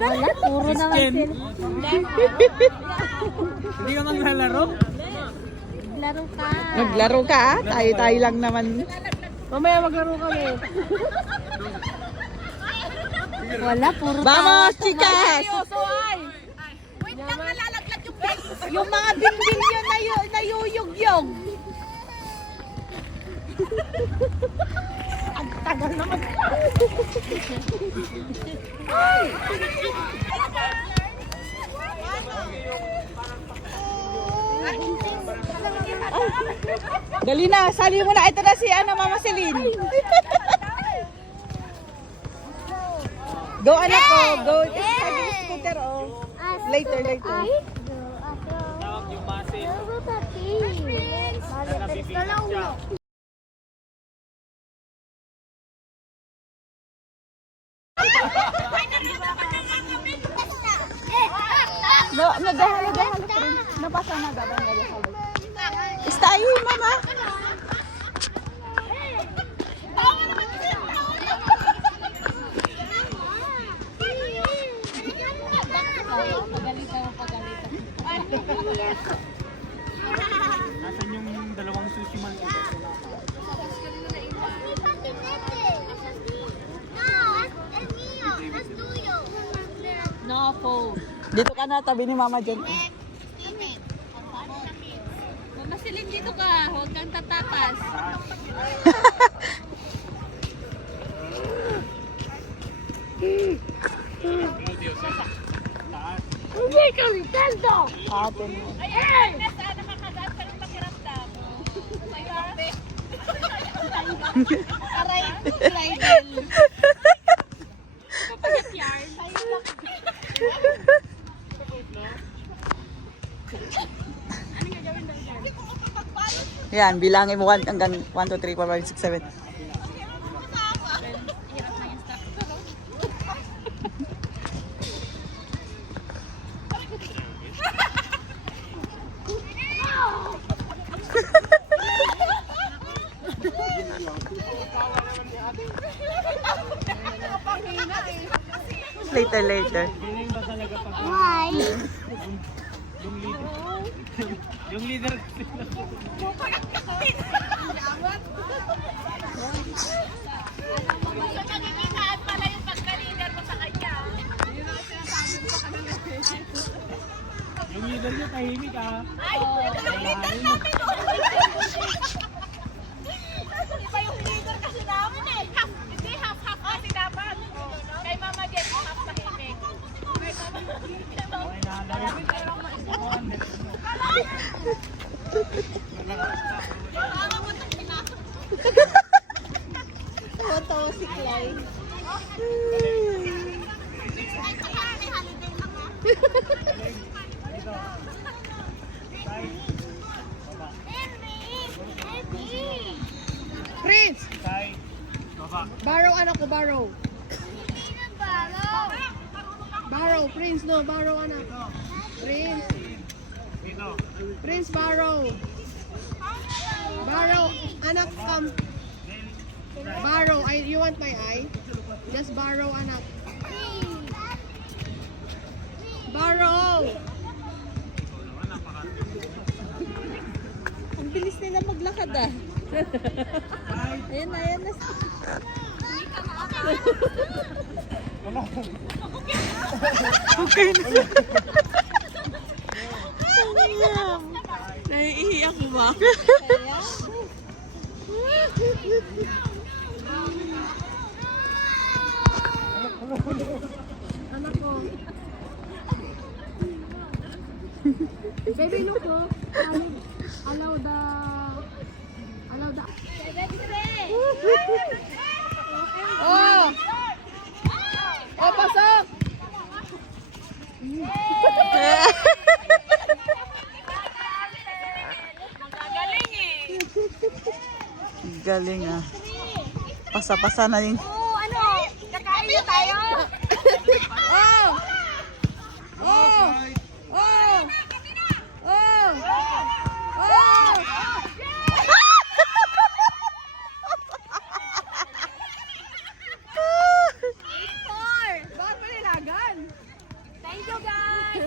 Wala, puro naman sila. Hindi ka maglalaro? Laro ka. Naglaro ka ah? Tayo-tayo lang naman. Mamaya maglaro kami. Wala, puro Vamos, chicas! Wait lang, nalalaglag yung belt. Yung mga dinding yun nayuyugyog. Ang tagal naman. Dali na, sali mo na. Ito na si Mama Celine. Go anak ko, go. Sabi yung scooter oh. Later. Tawag yung base. No, nagahalo. Napasa na gabang nagahalo. Stay, mama. Nasaan yung dalawang sushi man? No, po. Dito ka na, tabi ni mama dyan. Mamasilin dito ka. Huwag kang tatakas. Hindi ka Nintendo! Ate mo. Ayan! Nasaan nakakagaan ka ng pakiramdam? May kape. Aray, slidel. Kapagit yarn. Yan, bilangin mo 1 hanggang 1, 2, 3, 4, 5, 6, 7. Later. Ganyan ba talaga pag Why? yung leader kasi yung leader niya tahimik ah. Iba yung leader kasi namin eh. Hindi, half-half kasi dapat. Kay Mama Jen, half tahimik. Okay na lang. Tawa si Clay. Prince! Tay, baba. Barrow anak ko, Barrow. Barrow, Prince no, Barrow anak. Prince. Dito. Prince Barrow. Barrow, anak come. Barrow, you want my eye? Just Barrow anak. Barrow! Ang bilis nila maglakad ah. Ayan na. Okay na. Naiiyak mo ba? Anak ko. Baby, look oh. Allow the... Oh! Oh, pasok! Galing ah. Pasa-pasa na yung... Oo, ano? Kakain na tayo? Oh! Oh! Oh! Oh! Oh! Bakit manilagan? Thank you, guys!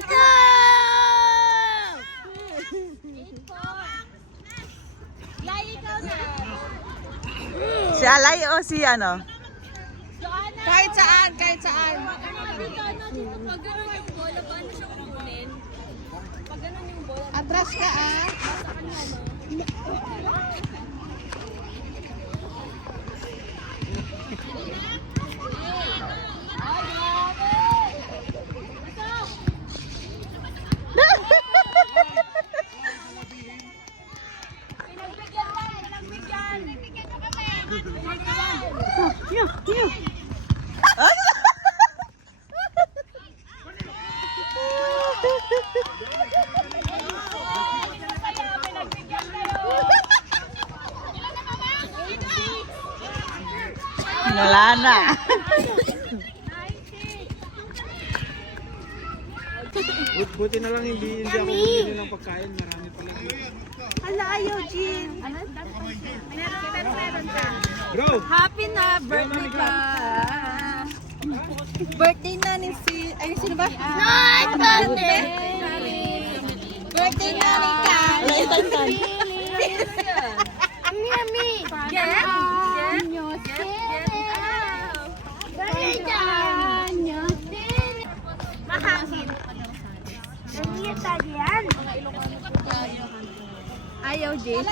Lai, ikaw na. Si Alay o si ano? Kahit saan, kahit saan. Pag ganun yung bola, paano siya kukunin? Pag ganun yung bola, Atras ka ah. pinagbigyan lang, pinagbigyan. Pinagbigyan nyo kami. Pinagbigyan kayo. Wala na. Buti na lang hindi ako bumili ng pagkain. Marami pala. Hala, ayaw, Jean. Meron ka. Bro! Happy na birthday ka. Birthday na ni si... Ay, sino ba? Nice birthday! Birthday na ni Kali. Wala yung tan. Yummy! Get? Mahangin. Ayaw, Jean.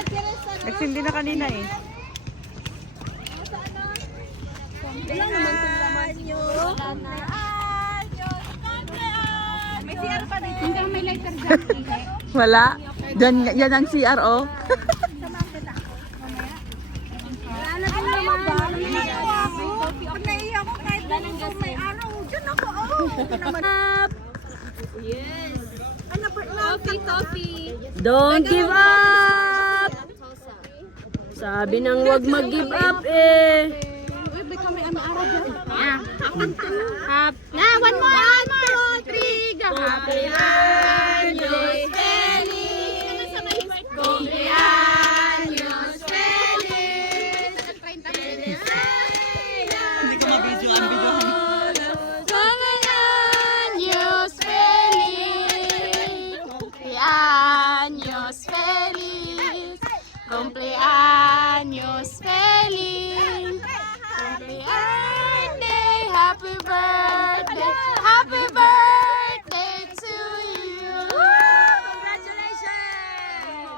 Nagsindi na kanina eh. Wala naman itong laman nyo. May CR pa dito. Hindi may lighter dyan. Wala. Yan ang CRO. Wala na din naman. Naiiyak ako. Pag naiiyak ako kahit ganun may araw. Diyan ako. Yes. Ano ba? Coffee. Don't give up! Sabi nang wag mag-give up eh. One more. 1, 2, 3. Go. Happy birthday, Feliz. Cumpleaños feliz. Hindi ko ma-video ang video. Cumpleaños feliz. Cumpleaños feliz. Cumpleaños feliz. Birthday, happy birthday, happy birthday to you. Congratulations!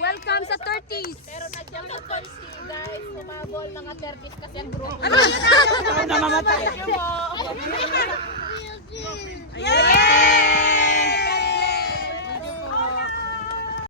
Welcome sa 30s! Pero nag-jump guys, kumabol mga 30s kasi ang grupo. Namamatay. Ano?